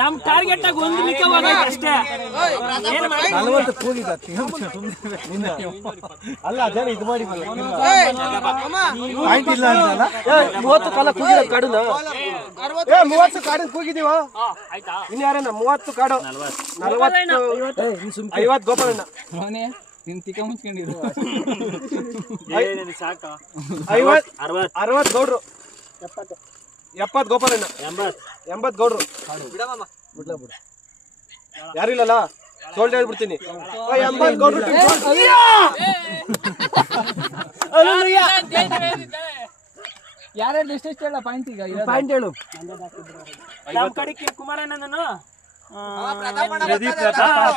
ನಮ್ ಟಾರ್ಗೆಟ್ ಆಗಿ ಒಂದು ಮಿಕ್ಕ ಹೋಗೈತೆ ಅಷ್ಟೇ. ಏನ್ ಮಾಡಿ 40 ಕೂಗಿದ ಅಲ್ಲ ಅದೇನ ಇದು ಮಾಡಿ ಪಾಯಿಂಟ್ ಇಲ್ಲ ಅಂತಲ್ಲ. 30 ಕಾಲ ಕೂಗಿದ ಕಾಡುನ 30 ಕಾಡಿನ ಕೂಗಿದೀವ. ಇನ್ಯಾರೇನ 30 ಕಾಡು 40 50 ಗೋಪಾಲಣ್ಣ ನಿನ್ ತಿಕ್ಕ ಮುಚ್ಕೊಂಡಿರು 60 ಗೌಡ್ರು 70 ಗೋಪಾಲಣ್ಣ 80 ಗೌಡ್ರು ಯಾರಿಲ್ಲಲ್ಲ ಸೋಲ್ಡ್ ಹೇಳ್ಬಿಡ್ತೀನಿ. 80 ಗೌಡ್ರು ಯಾರ್ಯಾರು ಎಷ್ಟೆಷ್ಟು ಹೇಳ ಪಾಯಿಂಟ್ ಈಗ ಪಾಯಿಂಟ್ ಹೇಳು. ನಮ್ ಕಡೆಗೆ ಕುಮಾರಣ್ಣನನ್ನು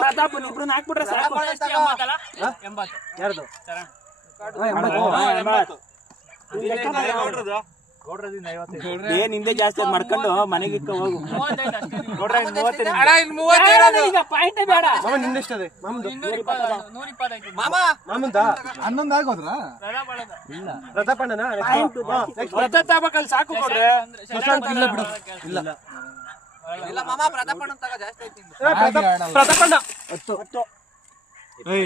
ಪ್ರತಾಪ್ ಇಬ್ರನ್ನ ಹಾಕ್ಬಿಟ್ರೆ ಸಾಕು. ಯಾರ್ದು ಏನ್ ಹಿಂದೆ ಜಾಸ್ತಿ ಮಾಡ್ಕೊಂಡು ಮನೆಗೆ ಹೋಗು. ಪಾಯಿಂಟ್ ಬೇಡ. ನಿನ್ನೆಷ್ಟದೆ ಮಾಮಂದ 11 ಆಗೋದ್ರ ಪ್ರತಾಪಣ್ಣನ ಸಾಕು ಕೊಡ್ರೆ ಇಲ್ಲ ಬಿಡು. ಇಲ್ಲ ಪ್ರತಾಪಣ್ಣ 10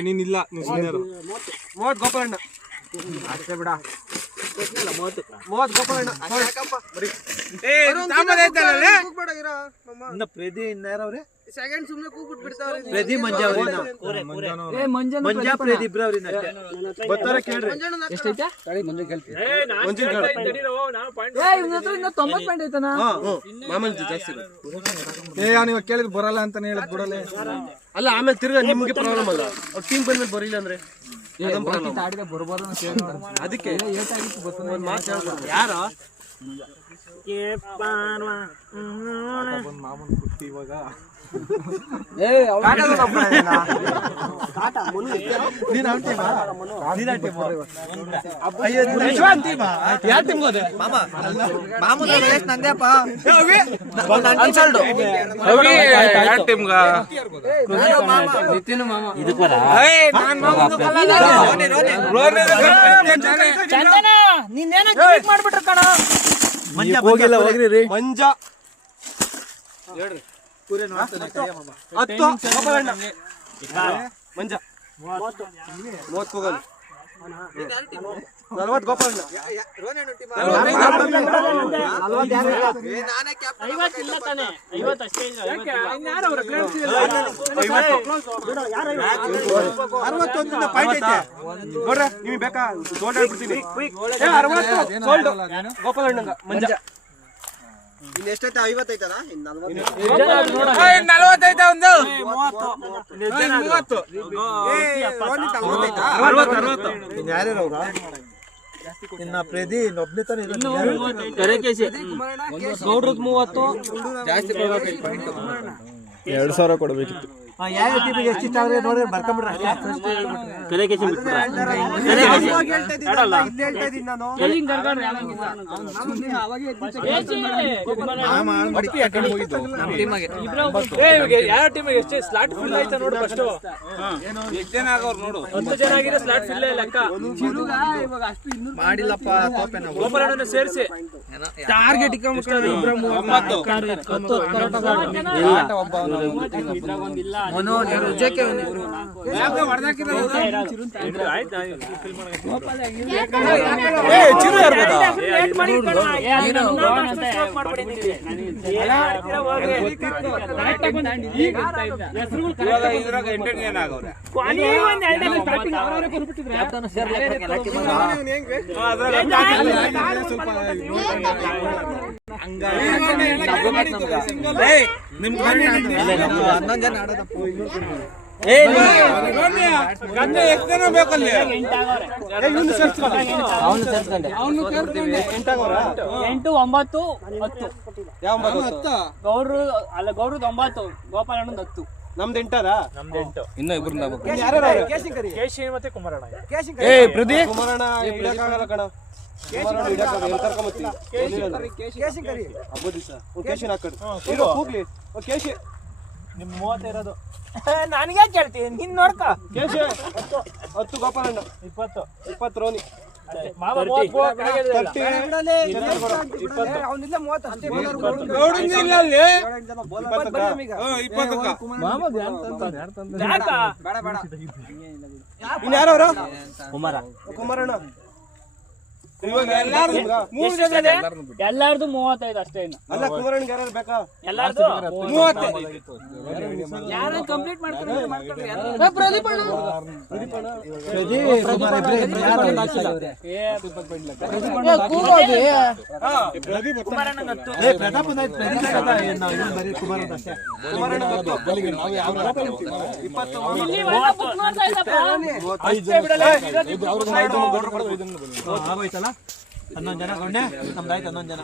ನೀನಿಲ್ಲ 30 ಗೋಪಾಲಣ್ಣ ಅಷ್ಟೇ ಬಿಡ 30 ಗೋಪಾಲಣ್ಣ ಪ್ರದಿ ಇನ್ನಾರವ್ರೆ ಸೆಕೆಂಡ್ ಸುಮ್ಮನೆ ಕೂಗ್ಬಿಟ್ಟು ಬಿಡ್ತಾವ್ರೆ. ಪ್ರದಿ ಮಂಜ ಮಂಜ ಪ್ರದಿ ಇಬ್ರು ಅವ್ರಿ ಬರ್ತಾರ ಕೇಳ್ರಿ. ಎಷ್ಟೈತೆ ತಡಿ ಮಂಜ ಕೇಳ್ತೀನಿ. ಮಂಜಿನ ಇನ್ನ 90 ಪಾಯಿಂಟ್ ಐತನಾ ಮಾಮನ್ ಜಾಸ್ತಿ ಇವಾಗ ಕೇಳಿದ್ ಬರಲ್ಲ ಅಂತಾನೆ ಹೇಳದ್ ಬಿಡಲ್ಲ. ಅಲ್ಲ ಆಮೇಲೆ ತಿರ್ಗಾ ನಿಮ್ಗೆ ಪ್ರಾಬ್ಲಮ್ ಅಲ್ಲ. ಅವ್ರ ಟೀಮ್ ಬಂದ್ಮೇಲೆ ಬರಿಲ್ಲ ಅಂದ್ರೆ ಬರ್ಬೋದು ಅದಕ್ಕೆ ಯಾರ ಮಾಮನ್ ಕುಟ್ಟಿ ಇವಾಗ ಮಾಡ್ಬಿಟ್ರ ಕಣ ಹೋಗಿಲ್ಲ ಹೋಗ್ರಿ ಮಂಜ ಹೇಳ್ರಿ 10 ಗೋಪಾಲಣ್ಣ ಮಂಜ 30 ಹೋಗಲ್ಲ 40 ಗೋಪಾಲಣ್ಣ 61 ಪಾಯಿಂಟ್ ಐತೆ ನೋಡ್ರ ನಿಮಗೆ ಬೇಕಾ ಸೋಲ್ಡ್ ಹೇಳ್ಬಿಡ್ತೀನಿ. 60 ಸೋಲ್ಡ್ ಗೋಪಾಲಣ್ಣ ಮಂಜ ಎಷ್ಟೈತೆ 50 ಐತಲ್ಲ 40 ಐತೆ ಒಂದು 30 ಯಾರ್ಯಾರು ಇನ್ನ ಪ್ರದಿ ಒಬ್ಬನೇ ತಾನೆ ಗೌಡ್ರದ್ 30 ಜಾಸ್ತಿ 2000 ಕೊಡಬೇಕಿತ್ತು. ಯಾವ ಟೀಮಿಗೆ ಎಷ್ಟು ಇಷ್ಟ ಆದ್ರೆ ನೋಡಿ ಬರ್ಕೊಂಡ್ಬಿಡ್ರೆ ಯಾವ ಟೀಮಿಗೆ ಎಷ್ಟು ಸ್ಲಾಟ್ ಫಿಲ್ ಆಯ್ತಾ ನೋಡು. ಫಸ್ಟ್ ಎಷ್ಟು ಜನ ಆಗೋರು ನೋಡು. 10 ಜನ ಆಗಿರೋ ಸ್ಲಾಟ್ ಫಿಲ್ ಲೆಕ್ಕ ಮಾಡಿಲ್ಲಪ್ಪ ಗೋಪಾಲಣ್ಣ ಸೇರಿಸಿ ಟಾರ್ಗೆಟ್ ಗೌಡ್ರು ಅಲ್ಲ ಗೌಡ್ರದ್ದು 9 ಗೋಪಾಲಣ್ಣ 10 ನಮ್ದು 8 ಇನ್ನ ಇಬ್ರು ಕೇಶಿ ಮತ್ತೆ ಕುಮಾರಣ್ಣ ಕುಮಾರಣ್ಣ ಇಡಕ್ಕಾಗಲ್ಲ ಕಣ. ಕೇಶಿ ನಿಮ್ 30 ಇರೋದು ನನಗೆ ಕೇಳ್ತೀನಿ. ನಿನ್ ನೋಡ್ಕ ಕೇಶಿ 10 ಗೋಪಾಲಣ್ಣ 20 ರೋನಿ ಇನ್ಯಾರು ಅವರು ಕುಮಾರಣ್ಣ ಎಲ್ಲಾರ್ದು 35 ಅಷ್ಟೇ ಇನ್ನು ಅಲ್ಲ ಕುಮಾರಣ್ಣ ಯಾರು ಬೇಕಾ ಎಲ್ಲಾರ್ದು 30 ಯಾರು ಕಂಪ್ಲೀಟ್ ಮಾಡ್ತಾರೆ ಆಗೋಯ್ತಲ್ಲ 11 ಜನ ಗೊಂಡೆ ನಮ್ದಾಯ್ತು 11 ಜನ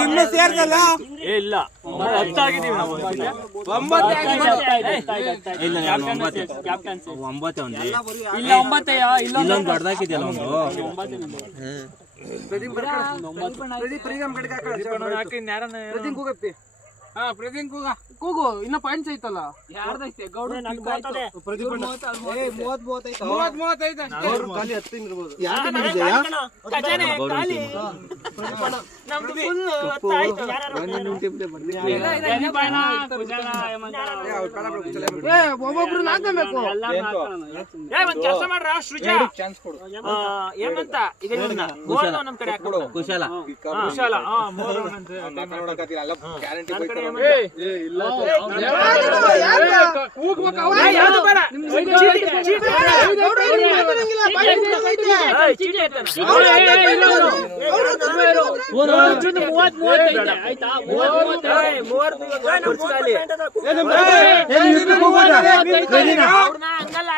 ನಿಮ್ಮ ಸೇರ್ದಲ್ಲ ಇಲ್ಲ 10 ಆಗಿದೀವಿ ನಾವು ಇಲ್ಲ 9 ಇಲ್ಲೊಂದು ದೊಡ್ಡದಾಕಿದೆಯಲ್ಲ ಕೂಗು ಇನ್ನ ಪಾಯಿಂಟ್ಸ್ ಐತಲ್ಲ ಯಾರ್ದೈತೆ ಗೌಡ್ರ ಖಾಲಿ 10 ಇರ್ಬೋದು ಒಬ್ಬೊಬ್ರು ನಾಕಬೇಕು ಕೆಲಸ ಮಾಡ್ರ ಸೃಜಾ ಏಮಂತ ಈಗ ನಮ್ ಕಡೆ ಕುಶಾಲ ಕುಶಾಲ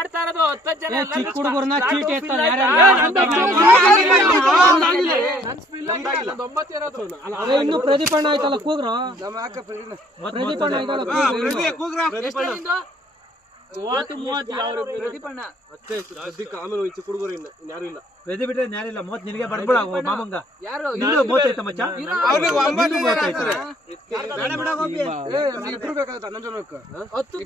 ಆಡ್ತಾ ಇರೋದು 10 ಜನ ಚಿಕ್ಕ ಹುಡುಗರನ್ನ ಚೀಟಿ ಇನ್ನು ಪ್ರದೀಪಣ್ಣ ಆಯ್ತಲ್ಲ ಕೂಗ್ರ ಪ್ರದೀಪಣ್ಣ ಆಮೇಲೆ ಚಿಕ್ಕ ಹುಡುಗರು ಯಾರು ಇಲ್ಲ ಪ್ರದೀಪ್ ಬಿಟ್ರೆ ಯಾರಿಲ್ಲ 30 ನಿನಗೆ ಬರ್ಬೇಡ ಮಾಮಂಗ ಯಾರು 30 ಮಚ್ಚ ಇಬ್ರು ಬೇಕಾಗುತ್ತೆ 11 ಜನಕ್ಕೆ 10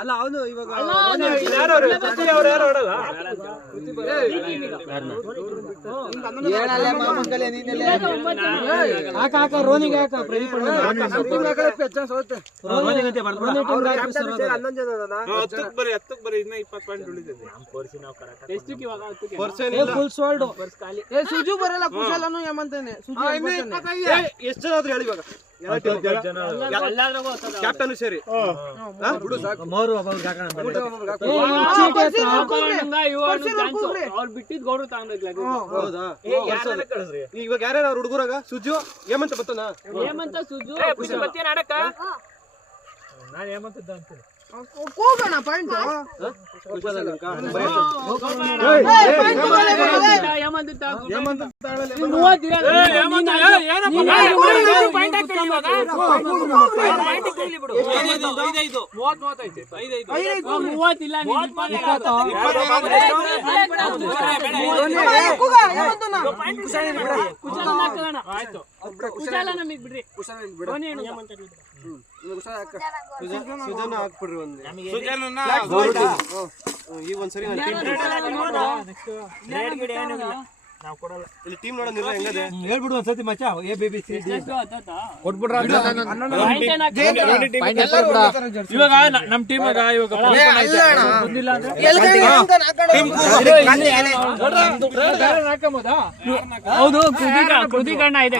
ಅಲ್ಲ ಅವನು ಇವಾಗ ರೋನಿಗೆ ಸುಜು ಬರಲ್ಲ ಕುಶಾಲನು ಏಮಂತಾನೆ ಎಷ್ಟು ಜನ ಆದ್ರೂ ಹೇಳಿ ಇವಾಗ ಕ್ಯಾಪ್ಟನ್ ಸೇರಿ ಅವ್ರು ಬಿಟ್ಟಿದ್ ಗೌಡ್ರು ಹೌದಾ ಇವಾಗ ಯಾರ್ಯಾರು ಅವ್ರ ಹುಡುಗರಾಗ ಸುಜು ಏಮಂತ ಬತ್ತನ ಏಮಂತ ಸುಜು ಆಡಕ ನಾನು ಏಮಂತದ್ದ ಅಂತೀನಿ ಹೋಗೋಣ ಪಾಯಿಂಟ್ ಹಾಕ್ಬಿಡ್ರಿ ಈಗ ಒಂದ್ಸರಿ ಇಲ್ಲಿ ಟೀಮ್ ನೋಡೋದಿಲ್ಲ ಹೆಂಗದೆ ಹೇಳ್ಬಿಡು ಒಂದ್ಸತಿ ಮಚ್ಚ A B B C D ಕೊಟ್ಬಿಡ್ರ ಇವಾಗ ನಮ್ ಟೀಮ್ ಇವಾಗ ಹೌದು ಕೃತಿಕಣ್ಣ ಇದೆ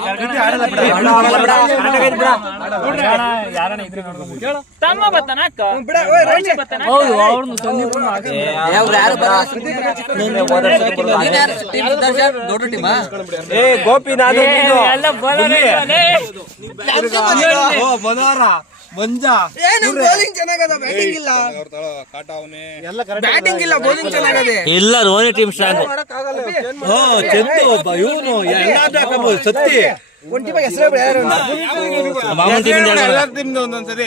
ತಮ್ಮ ಬರ್ತಾನ ಹೌದು ಅವ್ರನ್ನು ಗೋಪಿ ನಾನು ಮಂಜ ಬ್ಯಾಟಿಂಗ್ ಇಲ್ಲ ಬೌಲಿಂಗ್ ಚೆನ್ನಾಗದೆ ಇಲ್ಲ ರೋನಿ ಟೀಮ್ ಸ್ಟ್ರಾಂಗ್ ಚಂದು ಇವನು ಎಲ್ಲ ಸತ್ತಿ ಒಂಟಿ ಬಗ್ಗೆ ಹೆಸರು ಯಾರು ಒಂದೊಂದ್ಸರಿ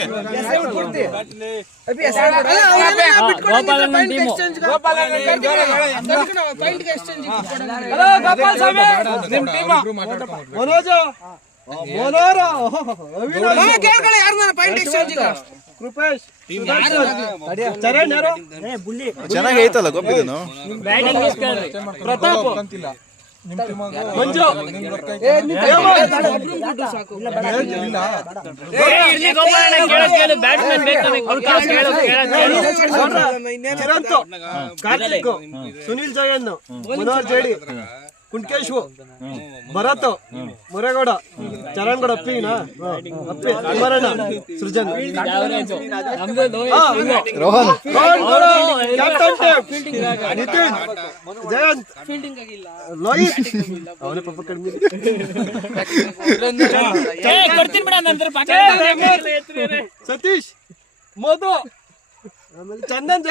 ಮನೋಜ ಕೃಪೇಶ್ ಚರಣ್ ಯಾರು ಚೆನ್ನಾಗಿ ಐತಲ್ಲ ಗೊಬ್ಬಿದನು ಪ್ರತಾಪ್ ಮಂಜು ಚಿರಂತು ಕಾರ್ತಿಕ್ ಸುನಿಲ್ ಜಯನ್ ಮನೋಹರ್ ಜೇಡಿ ಕುಂಟಕೇಶ್ವು ಭರತ್ ಮುರೇಗೌಡ ಚರಣಗೌಡ ಅಪ್ಪಿನ ಅಪ್ಪಿ ಕುಮಾರಣ್ಣ ಸೃಜನ್ ರೋಹನ್ ಕ್ಯಾಪ್ಟನ್ ನಿತಿನ್ ಜಯಂತ್ ಲೋಹಿತ್ ಅವನೇ ಪಾಪ ಕಡಿಮೆ ಸತೀಶ್ ಮಧು ಆಮೇಲೆ ಚಂದನ್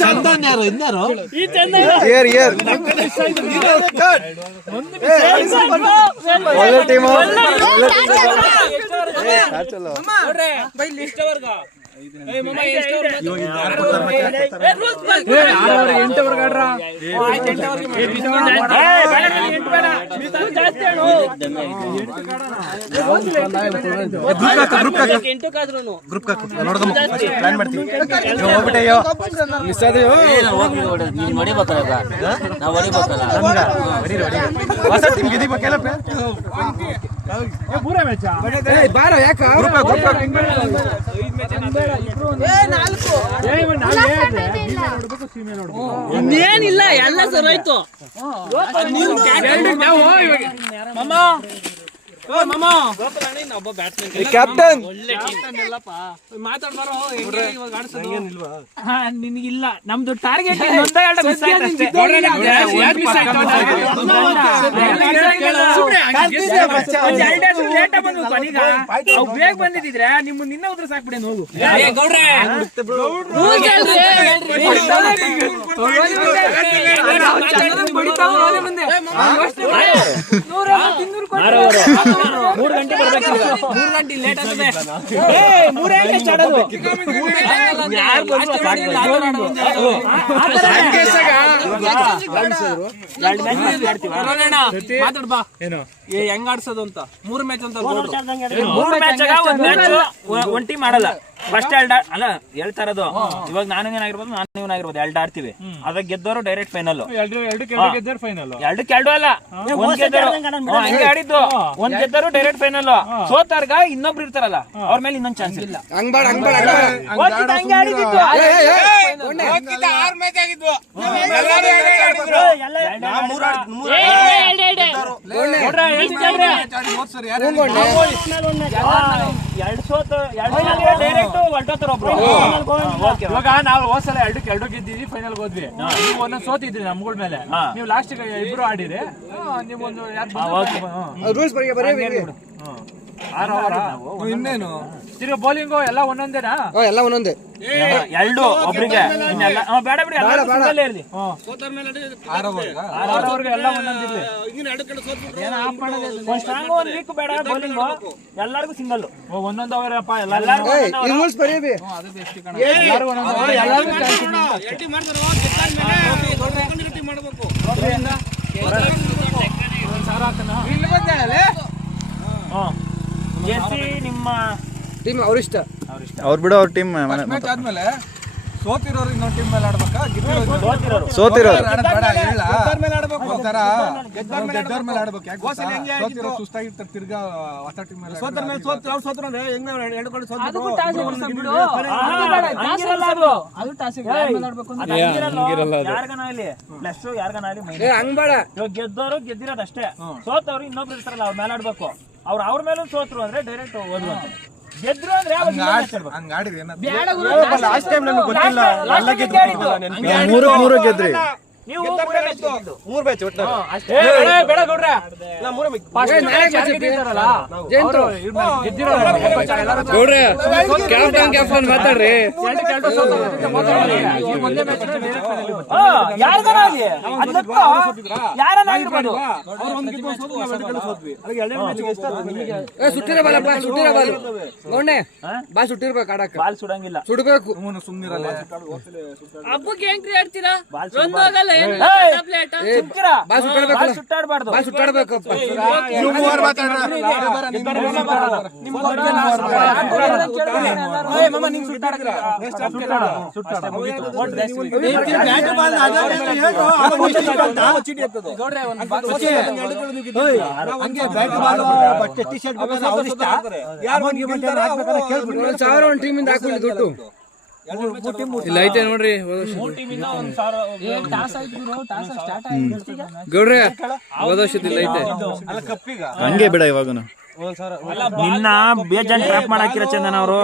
ಚಂದನ್ ಯಾರು ಇನ್ನಾರು ಇಯರ್ ಒಳ್ಳೆ ಟೀಮ್ ಬಾರ ಯಾಕ ಇನ್ನೇನಿಲ್ಲ ಎಲ್ಲ ಸರೋಯ್ತು ಕ್ಯಾಪ್ಟನ್ ನಿನಗಿಲ್ಲ ನಮ್ದು ಟಾರ್ಗೆಟ್ ಬೇಗ ಬಂದಿದ್ರೆ ನಿಮ್ಮ ನಿನ್ನ ಉದ್ರ ಸಾಕ್ಬಿಡಿ ಹೋಗು ಮೂರು ಗಂಟೆ ಬರ್ಬೇಕು 3 ಗಂಟೆ ಲೇಟ್ ಆಗ್ತದೆ 3 ಗಂಟೆ ಚಾಡೋದು ಮಾತಾಡ್ಬಾ ಹೆಂಗ್ ಆಡ್ಸೋದು ಅಂತ 3 ಮ್ಯಾಚ್ ಅಂತ 3 ಮ್ಯಾಚ್ ಒಂದ್ ಟೀಮ್ ಆಡಲ್ಲ ಫಸ್ಟ್ ಅಲ್ಲ ಹೇಳ್ತಾ ಇರೋದು ಇವಾಗ ನಾನು ಏನಾಗಿರ್ಬೋದು ನಾನು ಇವನಾಗಿರ್ಬೋದು 2 ಆಡ್ತೀವಿ ಅದಾಗ ಗೆದ್ದವರು ಡೈರೆಕ್ಟ್ ಫೈನಲ್ ಎರಡಕ್ಕೆ 2 ಅಲ್ಲ ಒಂದ್ ಗೆದ್ದವರು ಹಂಗೆ ಆಡಿದ್ದು ಒಂದ್ ಗೆದ್ದವರು ಡೈರೆಕ್ಟ್ ಫೈನಲ್ ಸೋತಾರ್ಗ ಇನ್ನೊಬ್ರು ಇರ್ತಾರಲ್ಲ ಅವ್ರ ಮೇಲೆ ಇನ್ನೊಂದ್ ಚಾನ್ಸ್ ಇಲ್ಲ ಹಂಗೆ ಆಡಿದ್ದು ಇವಾಗ ನಾವು ಹೋದ್ಸಲ 2 ಗೆದ್ದಿದ್ವಿ ಫೈನಲ್ ಹೋದ್ವಿ ನೀವು ಒಂದೊಂದು ಸೋತಿದ್ರಿ ನಮ್ಗಳ ಮೇಲೆ ನೀವು ಲಾಸ್ಟ್ ಇಬ್ರು ಆಡಿರಿ ನೀವು ಒಂದು ರೂಲ್ಸ್ ಬಗ್ಗೆ ಬರೀ ಇನ್ನೇನು ತಿರ್ಗ ಬೌಲಿಂಗು ಎಲ್ಲ ಒಂದೊಂದೇನಾ ಎಲ್ಲ ಒಂದೊಂದೇ 2 ಒಬ್ರಿಗೆ ಬೇಡ ಬಿಡಿ ಇರ್ಲಿ ಅವ್ರಿಗೆ ಎಲ್ಲ ಒಂದೊಂದಿರ್ಲಿ ಸ್ಟ್ರಾಂಗ್ ಒಂದ್ ವೀಕ್ ಬೇಡ ಬೌಲಿಂಗ್ ಎಲ್ಲರಿಗೂ ಸಿಂಗಲ್ ಒಂದೊಂದು ಅವರಪ್ಪ ಎಲ್ಲ ರೂಲ್ಸ್ ಬರೀ ಜೆರ್ಸಿ ನಿಮ್ಮ ಟೀಮ್ ಅವ್ರಿಷ್ಟ ಅವ್ರು ಬಿಡೋ ಅವ್ರ ಟೀಮ್ ಆದ್ಮೇಲೆ ಸೋತಿರೋರು ಇನ್ನೊಂದು ಟೀಮ್ ಮೇಲೆ ಆಡ್ಬೇಕಾ ಸೋತಿರೋರು ಗೆದ್ದವ್ರ ಮೇಲೆ ಆಡ್ಬೇಕು ಸೋತಿರೋ ಸುಸ್ತಾಗಿರ್ತಾರೆ ತಿರ್ಗಾ ಹೊಸ ಟೀಮ್ ಮೇಲೆ ಸೋತರ ಮೇಲೆ ಸೋತ್ರ ಅಂದ್ರೆ ಹೆಂಗ ಹೇಳ್ಕೊಂಡು ಯಾರ್ಗನಾಗ್ಲಿ ಪ್ಲಸ್ ಯಾರ್ಗನಾಗ್ಲಿ ಹಂಗ್ ಬೇಡ ಇವಾಗ ಗೆದ್ದವರು ಗೆದ್ದಿರೋದಷ್ಟೇ ಸೋತವ್ರು ಇನ್ನೊಬ್ರು ಇರ್ತಾರಲ್ಲ ಅವ್ರ ಮೇಲೆ ಆಡ್ಬೇಕು ಅವ್ರ ಮೇಲೂ ಸೋತ್ರು ಅಂದ್ರೆ ಡೈರೆಕ್ಟ್ ಓದ್ಲು ಗೆದ್ರು ಅಂದ್ರೆ ಹಂಗಾಡಿದ್ರೆ ಲಾಸ್ಟ್ ಟೈಮ್ ನಮ್ಗೆ ಗೊತ್ತಿಲ್ಲ ಮೂರು ಗೆದ್ರಿ ನೀವು ಮೂರೇ match ಗೆದ್ದಿದ್ದು. 3 ಬ್ಯಾಚ್ ಒಟ್ಟು ಏ, ಬೇಡ ಗೌಡ್ರೆ ನಾ 3 ಮ್ಯಾಚ್ ಫಸ್ಟ್ ಮ್ಯಾಚ್ ಗೆದ್ದಿದ್ದಾರಲ್ಲ ಅವರು ಗೆದ್ದಿರೋರು ಗೌಡ್ರೆ ಕ್ಯಾಪ್ಟನ್ ಮಾತಾಡ್ರಿ ಒಂದೇ ಮ್ಯಾಚ್ ಯಾರ್ದಾರಾಗ್ಲಿ ಅದಕ್ಕೂ ಯಾರನ್ನಾಗಿರ್ಬೋದು ಸುಟ್ಟಿರೋ ಬಾಲ್ ಗೌಂಡೆ ಬಾಲ್ ಸುಟ್ಟಿರ್ಬೇಕು ಆಡಕ್ಕೆ ಬಾಲ್ ಸುಡಂಗಿಲ್ಲ ಸುಡ್ಬೇಕು ಹಬ್ಬಕ್ಕೆ ಎಂಟ್ರಿ ಆಡ್ತೀರಾ ಒಂದು ಆಗಲ್ಲ ಏನು ಪ್ಲೇಟ್ ಬಾಲ್ ಸುಟ್ಟಿರ್ಬೇಕು ಬಾಲ್ ಸುಟ್ಟಾಡ್ಬಾರ್ದು ಬಾಲ್ ಸುಟ್ಟಾಡ್ಬೇಕು ಸಾವಿರ ಒಂದು ಟೀಮಿಂದ ಹಾಕೊಳ್ಳಿ ದುಡ್ಡು ಇಲ್ಲ ಐತೆ ನೋಡ್ರಿ ಗೌಡ್ರೆ ಹೋದ ವರ್ಷದಿಲ್ಲ ಐತೆ ಹಂಗೆ ಬಿಡ ಇವಾಗನು ನಿನ್ನ ಬೇಜಾನ್ ಟ್ರಾಪ್ ಮಾಡಾಕಿರ ಚಂದನ್ ಅವರು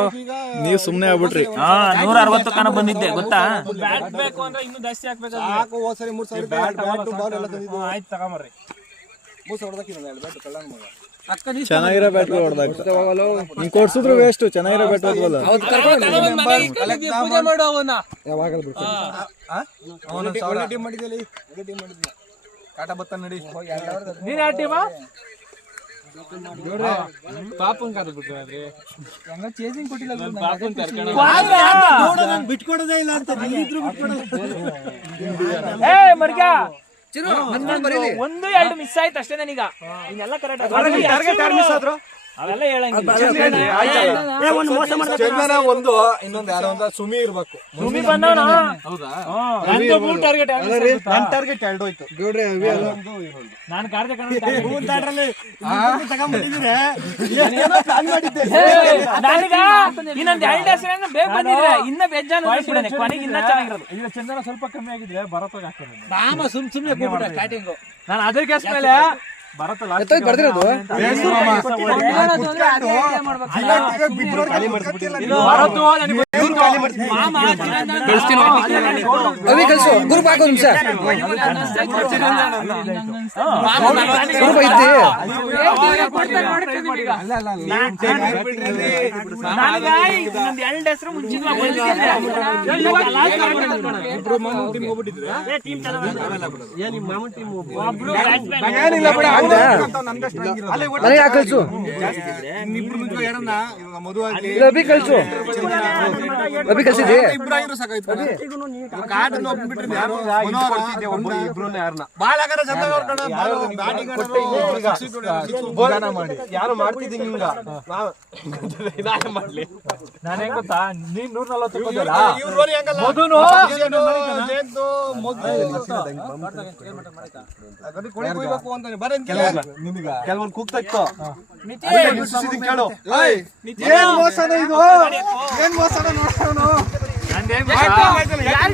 ನೀವು ಸುಮ್ನೆ ಆಗ್ಬಿಟ್ರಿ 160 ಕನ ಬಂದಿದ್ದೆ ಗೊತ್ತಾ ಚೆನ್ನಾಗಿರೋ ಬ್ಯಾಟ್ ಹೊಡೆದಾಕ್ತ ನೀನ್ ಕೊಡ್ಸಿದ್ರು ವೇಸ್ಟ್ ಚೆನ್ನಾಗಿರೋ ಬ್ಯಾಟ್ ಹೊಡೆದಲ್ಲ ಪೂಜೆ ಮಾಡು ಅವನ್ನ ನೀನ್ ಆ ಟೀಮ ಪಾಪನ್ ಕರೆದು ಬಿಟ್ರಿ ಹಂಗ ಚೇಸಿಂಗ್ ಕೊಟ್ಟಿಲ್ಲ ಬಿಟ್ಕೊಡೋದೇ ಇಲ್ಲ ಅಂತ ಏ ಮರ್ಗ ಒಂದು 1-2 ಮಿಸ್ ಆಯ್ತು ಅಷ್ಟೇ ನನಗ ಇನ್ನೆಲ್ಲ ಕರೆಕ್ಟ್ ಅವೆಲ್ಲ ಹೇಳಂಗಿಲ್ಲ ಒಂದು ಮೋಸ ಮಾಡ್ತಾರೆ ಒಂದು ಇನ್ನೊಂದು ಯಾರೋ ಒಂದು ಸುಮಿ ಇರ್ಬೇಕು ಭೂಮಿ ಬಂದವನ ಹೌದಾ ಟಾರ್ಗೆಟ್ ನನ್ನ ಟಾರ್ಗೆಟ್ 2 ಹೋಯ್ತು ಗೌಡ್ರೆ ನಾನು ಕಾರ್ಯಕ್ರಮ ನನಗ ಇನ್ನೊಂದ್ 2 ಹೆಸರನ್ನ ಬೇಗ ಬಂದಿದ್ರೆ ಇನ್ನ ಬೇಜಾನ್ ಕೊನೆಗೆ ಇನ್ನ ಚೆನ್ನಾಗಿರೋದು ಈಗ ಚಂದನ ಸ್ವಲ್ಪ ಕಮ್ಮಿ ಆಗಿದ್ರೆ ಭರತ್ ಹಾಕ್ತೇನೆ ಸುಮ್ನೆ ಸ್ಟಾರ್ಟಿಂಗ್ ನಾನು ಅದ್ರ ಗ್ಯಾಸ್ ಮೇಲೆ ಭರತ್ ಬರ್ದಿರೋದು ಅವಿ ಕಳ್ಸು ಗ್ರೂಪ್ ಹಾಕೋ ನಿಮಿಷ ಗ್ರೂಪ್ ಐತಿ ಇನ್ನೊಂದ್ 2 ಹೆಸರು ನನಗೆ ಕಳ್ಸು ಅಭಿ ಕಳ್ಸು ಅಭಿ ಕಳ್ಸಿದ್ದಿ ಯಾರು ಮಾಡ್ತಿದ್ದೀನಿ ಹಿಂಗ ನಾನು ಹೆಂಗ್ ಗೊತ್ತಾ ನೀನ್ 140 ಕೆಲವೊಂದು ಕೂಗ್ತಾ ಇತ್ತು ಕೇಳು ಏನ್ ಮೋಸನ ಇದು ಏನ್ ಮೋಸನ ನೋಡೋನು ಯಾರು